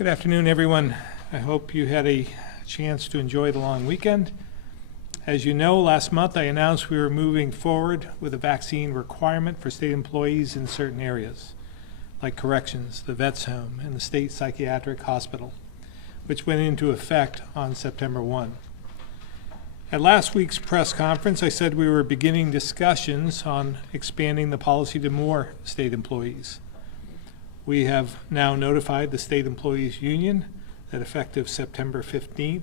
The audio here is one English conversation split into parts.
Good afternoon, everyone. I hope you had a chance to enjoy the long weekend. As you know, last month I announced we were moving forward with a vaccine requirement for state employees in certain areas, like corrections, the vet's home, and the state psychiatric hospital, which went into effect on September 1. At last week's press conference, I said we were beginning discussions on expanding the policy to more state employees. We have now notified the State Employees Union that effective September 15th,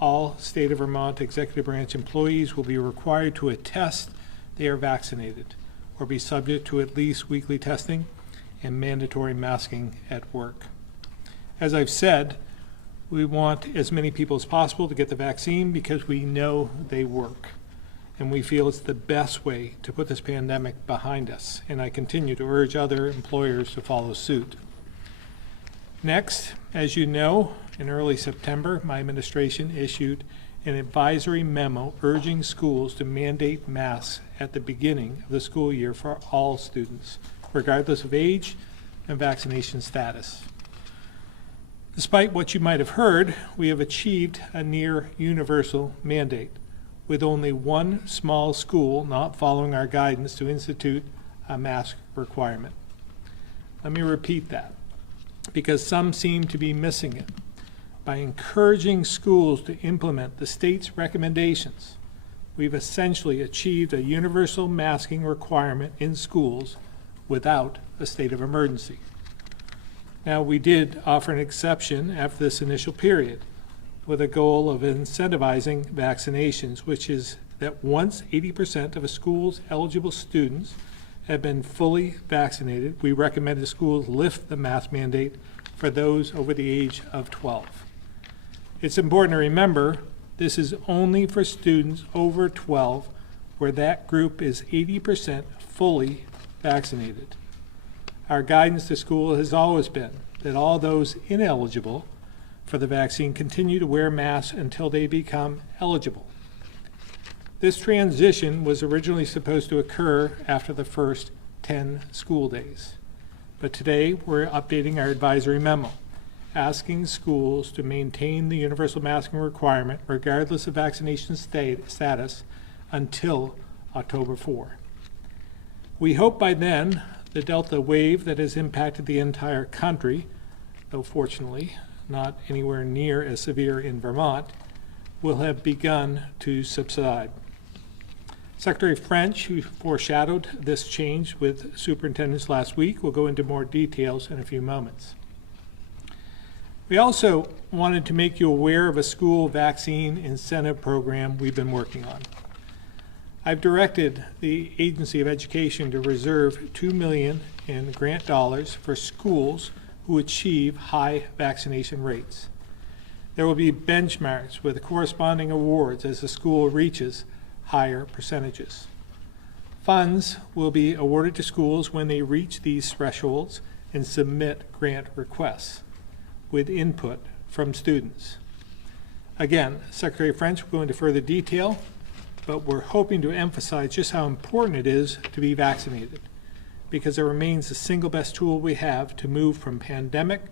all State of Vermont executive branch employees will be required to attest they are vaccinated or be subject to at least weekly testing and mandatory masking at work. As I've said, we want as many people as possible to get the vaccine because we know they work. And we feel it's the best way to put this pandemic behind us, and I continue to urge other employers to follow suit. Next, as you know, in early September, my administration issued an advisory memo urging schools to mandate masks at the beginning of the school year for all students, regardless of age and vaccination status. Despite what you might have heard, we have achieved a near universal mandate, with only one small school not following our guidance to institute a mask requirement. Let me repeat that, because some seem to be missing it. By encouraging schools to implement the state's recommendations, we've essentially achieved a universal masking requirement in schools without a state of emergency. Now, we did offer an exception after this initial period, with a goal of incentivizing vaccinations, which is that once 80% of a school's eligible students have been fully vaccinated, we recommend the schools lift the mask mandate for those over the age of 12. It's important to remember this is only for students over 12, where that group is 80% fully vaccinated. Our guidance to school has always been that all those ineligible for the vaccine continue to wear masks until they become eligible. This transition was originally supposed to occur after the first 10 school days. But today we're updating our advisory memo, asking schools to maintain the universal masking requirement regardless of vaccination status until October 4. We hope by then the Delta wave that has impacted the entire country, though fortunately not anywhere near as severe in Vermont, will have begun to subside. Secretary French, who foreshadowed this change with superintendents last week, will go into more details in a few moments. We also wanted to make you aware of a school vaccine incentive program we've been working on. I've directed the Agency of Education to reserve $2 million in grant dollars for schools who achieve high vaccination rates. There will be benchmarks with corresponding awards as the school reaches higher percentages. Funds will be awarded to schools when they reach these thresholds and submit grant requests with input from students. Again, Secretary French will go into further detail, but we're hoping to emphasize just how important it is to be vaccinated, because it remains the single best tool we have to move from pandemic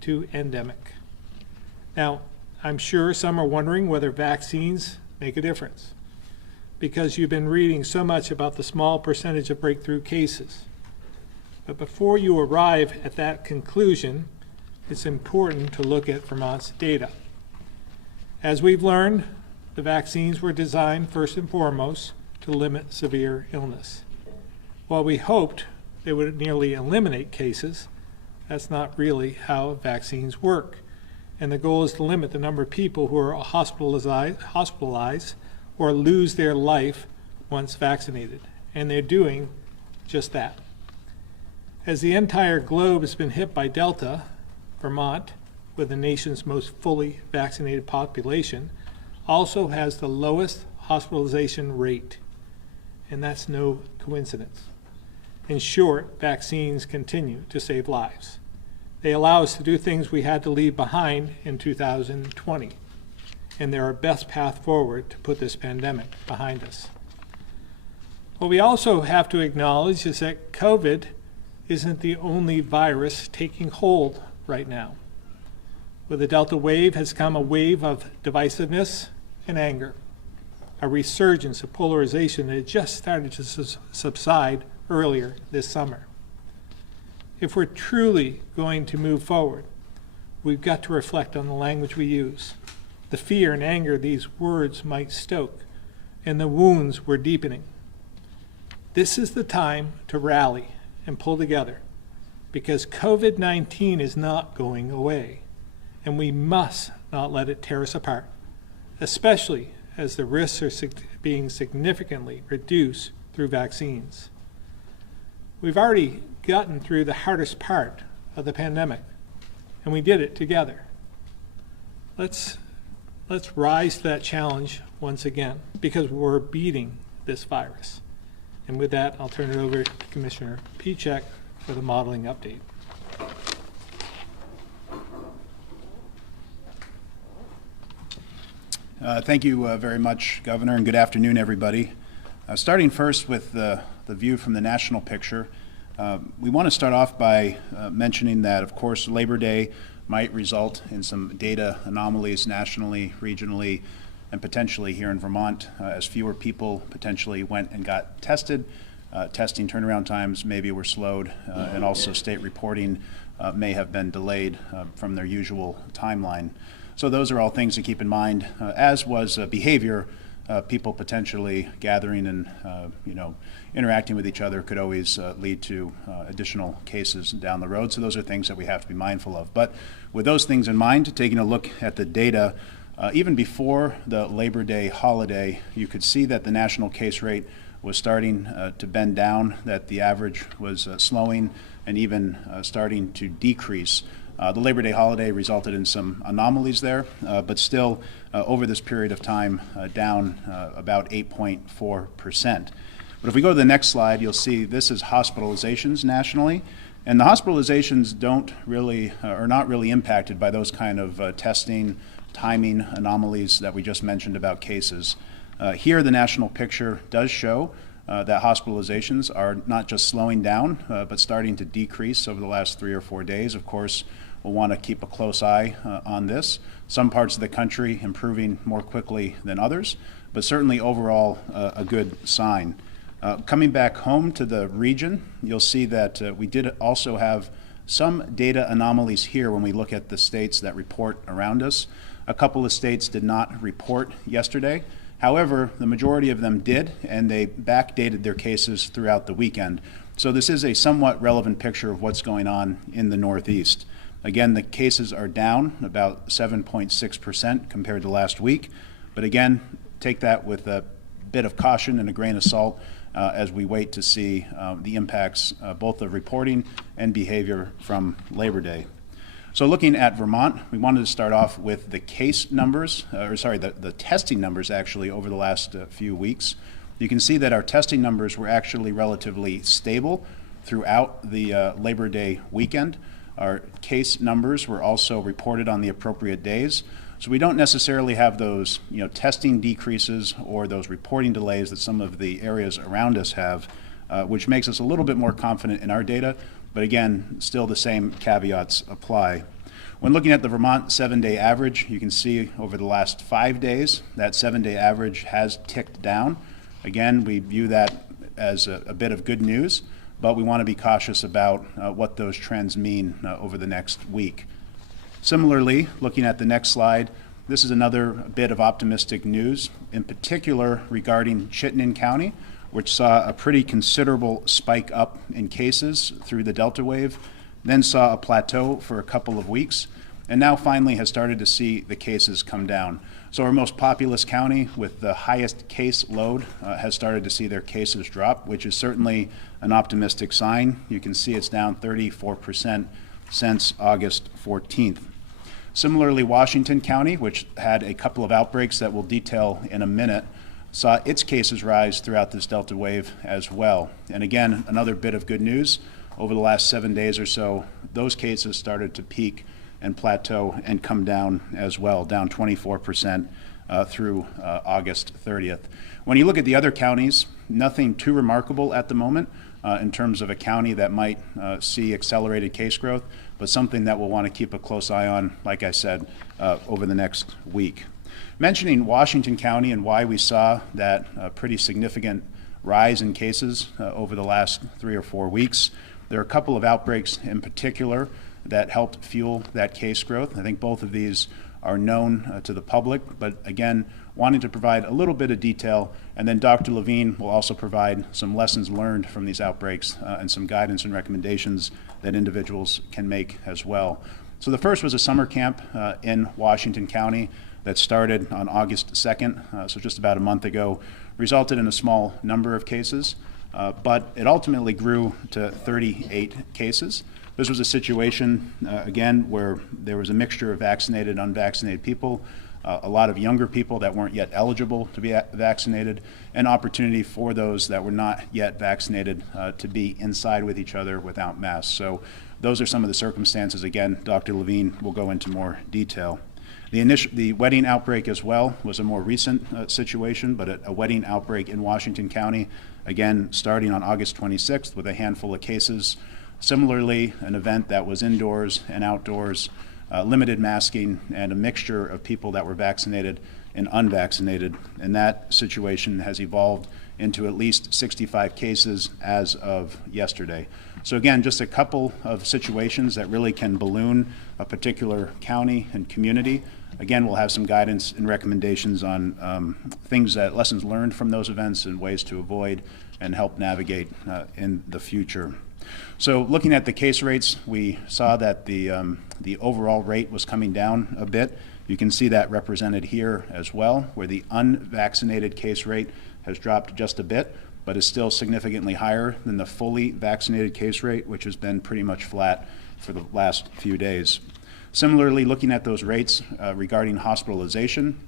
to endemic. Now, I'm sure some are wondering whether vaccines make a difference, because you've been reading so much about the small percentage of breakthrough cases. But before you arrive at that conclusion, it's important to look at Vermont's data. As we've learned, the vaccines were designed first and foremost to limit severe illness. While we hoped they would nearly eliminate cases, that's not really how vaccines work. And the goal is to limit the number of people who are hospitalized or lose their life once vaccinated. And they're doing just that. As the entire globe has been hit by Delta, Vermont, with the nation's most fully vaccinated population, also has the lowest hospitalization rate. And that's no coincidence. In short, vaccines continue to save lives. They allow us to do things we had to leave behind in 2020, and they're our best path forward to put this pandemic behind us. What we also have to acknowledge is that COVID isn't the only virus taking hold right now. With the Delta wave has come a wave of divisiveness and anger, a resurgence of polarization that had just started to subside earlier this summer. If we're truly going to move forward, we've got to reflect on the language we use, the fear and anger these words might stoke, and the wounds we're deepening. This is the time to rally and pull together, because COVID-19 is not going away, and we must not let it tear us apart, especially as the risks are being significantly reduced through vaccines. We've already gotten through the hardest part of the pandemic, and we did it together. Let's rise to that challenge once again, because we're beating this virus. And with that, I'll turn it over to Commissioner Pieciak for the modeling update. Thank you very much, Governor, and good afternoon, everybody. Starting first with the view from the national picture, we want to start off by mentioning that, of course, Labor Day might result in some data anomalies nationally, regionally, and potentially here in Vermont, as fewer people potentially went and got tested. Testing turnaround times maybe were slowed, and also state reporting may have been delayed from their usual timeline. So those are all things to keep in mind, as was behavior. People potentially gathering and interacting with each other could always lead to additional cases down the road. So those are things that we have to be mindful of. But with those things in mind, taking a look at the data, even before the Labor Day holiday, you could see that the national case rate was starting to bend down, that the average was slowing and even starting to decrease. The Labor Day holiday resulted in some anomalies there, but still over this period of time down about 8.4%. But if we go to the next slide, you'll see this is hospitalizations nationally, and the hospitalizations are not really impacted by those kind of testing, timing anomalies that we just mentioned about cases. Here the national picture does show that hospitalizations are not just slowing down, but starting to decrease over the last 3 or 4 days. Of course, we'll want to keep a close eye on this. Some parts of the country improving more quickly than others, but certainly overall a good sign. Coming back home to the region, you'll see that we did also have some data anomalies here when we look at the states that report around us. A couple of states did not report yesterday. However, the majority of them did, and they backdated their cases throughout the weekend. So this is a somewhat relevant picture of what's going on in the Northeast. Again, the cases are down about 7.6% compared to last week. But again, take that with a bit of caution and a grain of salt as we wait to see the impacts both of reporting and behavior from Labor Day. So looking at Vermont, we wanted to start off with the case numbers, the testing numbers actually over the last few weeks. You can see that our testing numbers were actually relatively stable throughout the Labor Day weekend. Our case numbers were also reported on the appropriate days. So we don't necessarily have those testing decreases or those reporting delays that some of the areas around us have, which makes us a little bit more confident in our data. But again, still the same caveats apply. When looking at the Vermont 7-day average, you can see over the last 5 days, that 7-day average has ticked down. Again, we view that as a bit of good news, but we want to be cautious about what those trends mean over the next week. Similarly, looking at the next slide, this is another bit of optimistic news, in particular regarding Chittenden County, which saw a pretty considerable spike up in cases through the Delta wave, then saw a plateau for a couple of weeks, and now finally has started to see the cases come down. So our most populous county with the highest case load has started to see their cases drop, which is certainly an optimistic sign. You can see it's down 34% since August 14th. Similarly, Washington County, which had a couple of outbreaks that we'll detail in a minute, saw its cases rise throughout this Delta wave as well. And again, another bit of good news. Over the last 7 days or so, those cases started to peak and plateau and come down as well, down 24% through August 30th. When you look at the other counties, nothing too remarkable at the moment. in terms of a county that might see accelerated case growth, but something that we'll want to keep a close eye on, like I said, over the next week. Mentioning Washington County and why we saw that pretty significant rise in cases over the last 3 or 4 weeks, there are a couple of outbreaks in particular that helped fuel that case growth. I think both of these are known to the public, but again, wanting to provide a little bit of detail, and then Dr. Levine will also provide some lessons learned from these outbreaks and some guidance and recommendations that individuals can make as well. So the first was a summer camp in Washington County that started on August 2nd, so just about a month ago, resulted in a small number of cases, but it ultimately grew to 38 cases. This was a situation, again, where there was a mixture of vaccinated and unvaccinated people, a lot of younger people that weren't yet eligible to be vaccinated, and opportunity for those that were not yet vaccinated to be inside with each other without masks. So those are some of the circumstances. Again, Dr. Levine will go into more detail. The wedding outbreak as well was a more recent situation, but a wedding outbreak in Washington County, again, starting on August 26th with a handful of cases. Similarly, an event that was indoors and outdoors, limited masking, and a mixture of people that were vaccinated and unvaccinated. And that situation has evolved into at least 65 cases as of yesterday. So again, just a couple of situations that really can balloon a particular county and community. Again, we'll have some guidance and recommendations on lessons learned from those events and ways to avoid and help navigate in the future. So looking at the case rates, we saw that the overall rate was coming down a bit. You can see that represented here as well, where the unvaccinated case rate has dropped just a bit, but is still significantly higher than the fully vaccinated case rate, which has been pretty much flat for the last few days. Similarly, looking at those rates regarding hospitalization,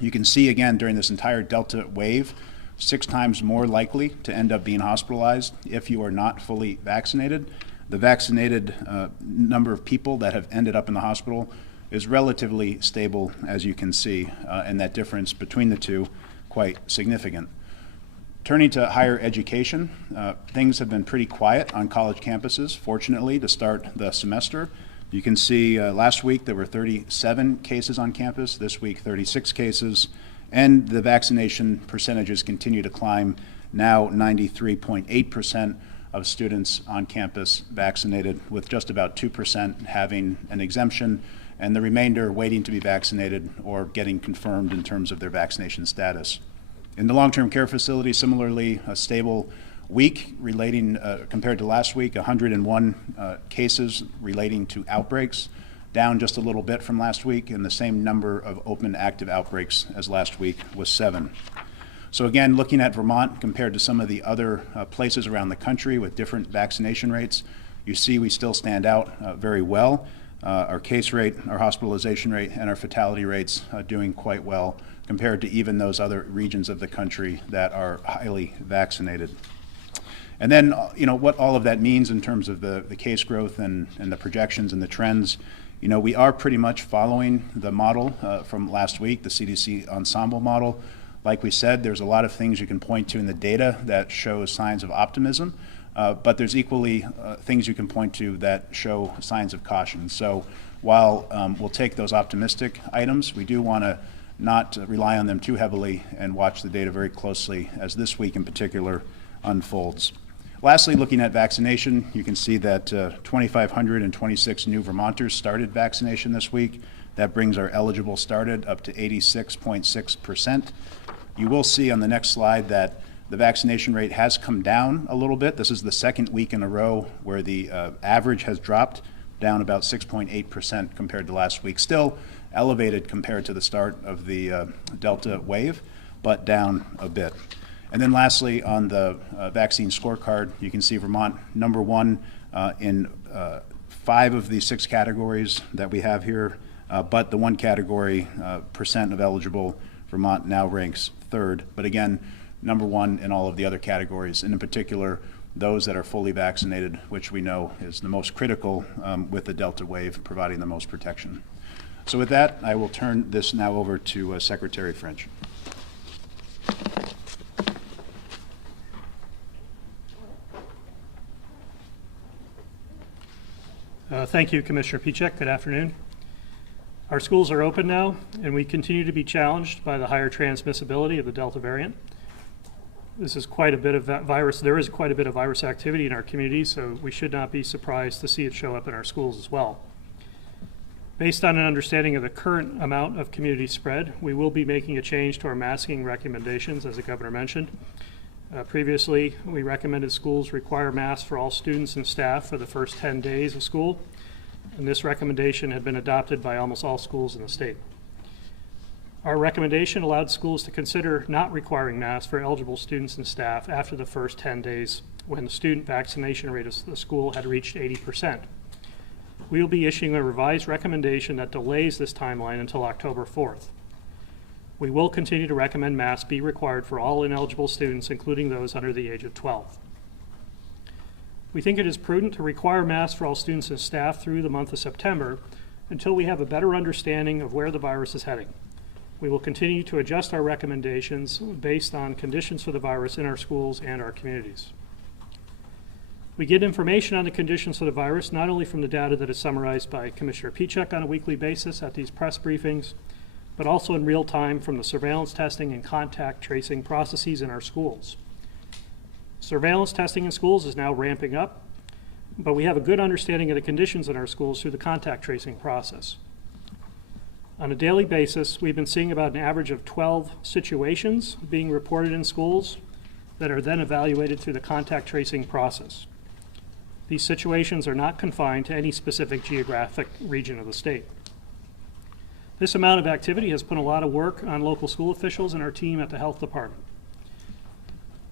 you can see again during this entire Delta wave, 6 times more likely to end up being hospitalized if you are not fully vaccinated. The vaccinated number of people that have ended up in the hospital is relatively stable, as you can see, and that difference between the two quite significant. Turning to higher education, things have been pretty quiet on college campuses, fortunately, to start the semester. You can see last week there were 37 cases on campus, this week 36 cases, and the vaccination percentages continue to climb, now 93.8% of students on campus vaccinated, with just about 2% having an exemption, and the remainder waiting to be vaccinated or getting confirmed in terms of their vaccination status. In the long-term care facility, similarly, a stable week relating, compared to last week, 101 cases relating to outbreaks, down just a little bit from last week, and the same number of open active outbreaks as last week was 7. So again, looking at Vermont compared to some of the other places around the country with different vaccination rates, you see we still stand out very well. Our case rate, our hospitalization rate, and our fatality rates are doing quite well compared to even those other regions of the country that are highly vaccinated. And then, what all of that means in terms of the case growth and the projections and the trends. We are pretty much following the model from last week, the CDC ensemble model. Like we said, there's a lot of things you can point to in the data that shows signs of optimism, but there's equally things you can point to that show signs of caution. So while we'll take those optimistic items, we do want to not rely on them too heavily and watch the data very closely as this week in particular unfolds. Lastly, looking at vaccination, you can see that 2,526 new Vermonters started vaccination this week. That brings our eligible started up to 86.6%. You will see on the next slide that the vaccination rate has come down a little bit. This is the second week in a row where the average has dropped down about 6.8% compared to last week. Still elevated compared to the start of the Delta wave, but down a bit. And then lastly, on the vaccine scorecard, you can see Vermont number 1 in 5 of the 6 categories that we have here, but the one category, percent of eligible, Vermont now ranks 3rd. But again, number 1 in all of the other categories, and in particular, those that are fully vaccinated, which we know is the most critical with the Delta wave, providing the most protection. So with that, I will turn this now over to Secretary French. Thank you, Commissioner Pieciak. Good afternoon. Our schools are open now, and we continue to be challenged by the higher transmissibility of the Delta variant. This is quite a bit of virus. There is quite a bit of virus activity in our community, so we should not be surprised to see it show up in our schools as well. Based on an understanding of the current amount of community spread, we will be making a change to our masking recommendations, as the governor mentioned. Previously, we recommended schools require masks for all students and staff for the first 10 days of school, and this recommendation had been adopted by almost all schools in the state. Our recommendation allowed schools to consider not requiring masks for eligible students and staff after the first 10 days when the student vaccination rate of the school had reached 80%. We will be issuing a revised recommendation that delays this timeline until October 4th. We will continue to recommend masks be required for all ineligible students, including those under the age of 12. We think it is prudent to require masks for all students and staff through the month of September until we have a better understanding of where the virus is heading. We will continue to adjust our recommendations based on conditions for the virus in our schools and our communities. We get information on the conditions for the virus not only from the data that is summarized by Commissioner Pieciak on a weekly basis at these press briefings, but also in real time from the surveillance testing and contact tracing processes in our schools. Surveillance testing in schools is now ramping up, but we have a good understanding of the conditions in our schools through the contact tracing process. On a daily basis, we've been seeing about an average of 12 situations being reported in schools that are then evaluated through the contact tracing process. These situations are not confined to any specific geographic region of the state. This amount of activity has put a lot of work on local school officials and our team at the health department.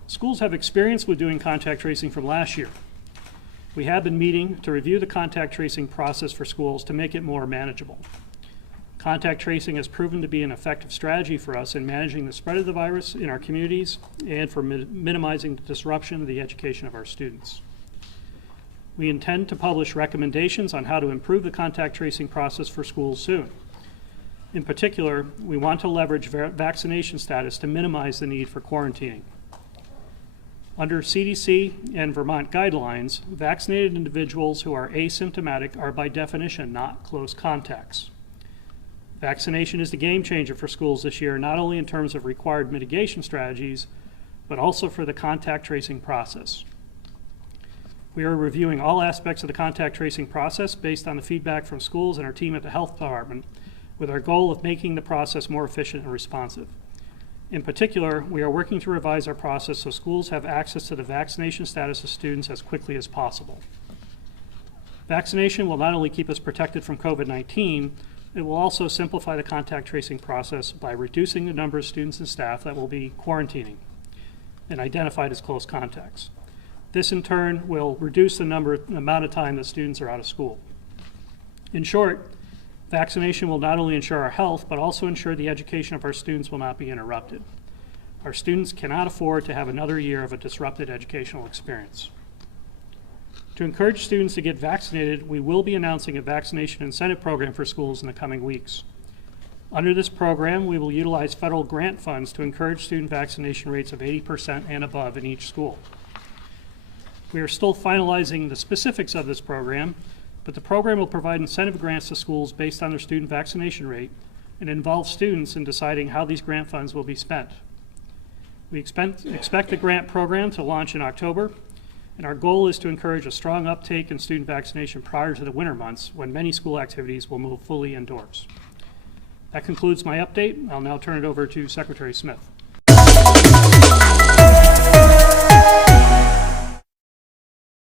Schools have experience with doing contact tracing from last year. We have been meeting to review the contact tracing process for schools to make it more manageable. Contact tracing has proven to be an effective strategy for us in managing the spread of the virus in our communities and for minimizing the disruption of the education of our students. We intend to publish recommendations on how to improve the contact tracing process for schools soon. In particular, we want to leverage vaccination status to minimize the need for quarantining. Under CDC and Vermont guidelines, vaccinated individuals who are asymptomatic are by definition not close contacts. Vaccination is the game changer for schools this year, not only in terms of required mitigation strategies, but also for the contact tracing process. We are reviewing all aspects of the contact tracing process based on the feedback from schools and our team at the health department, with our goal of making the process more efficient and responsive. In particular, we are working to revise our process so schools have access to the vaccination status of students as quickly as possible. Vaccination will not only keep us protected from COVID-19, it will also simplify the contact tracing process by reducing the number of students and staff that will be quarantining and identified as close contacts. This in turn will reduce the amount of time that students are out of school. In short, vaccination will not only ensure our health, but also ensure the education of our students will not be interrupted. Our students cannot afford to have another year of a disrupted educational experience. To encourage students to get vaccinated, we will be announcing a vaccination incentive program for schools in the coming weeks. Under this program, we will utilize federal grant funds to encourage student vaccination rates of 80% and above in each school. We are still finalizing the specifics of this program, but the program will provide incentive grants to schools based on their student vaccination rate and involve students in deciding how these grant funds will be spent. We expect the grant program to launch in October, and our goal is to encourage a strong uptake in student vaccination prior to the winter months when many school activities will move fully indoors. That concludes my update. I'll now turn it over to Secretary Smith.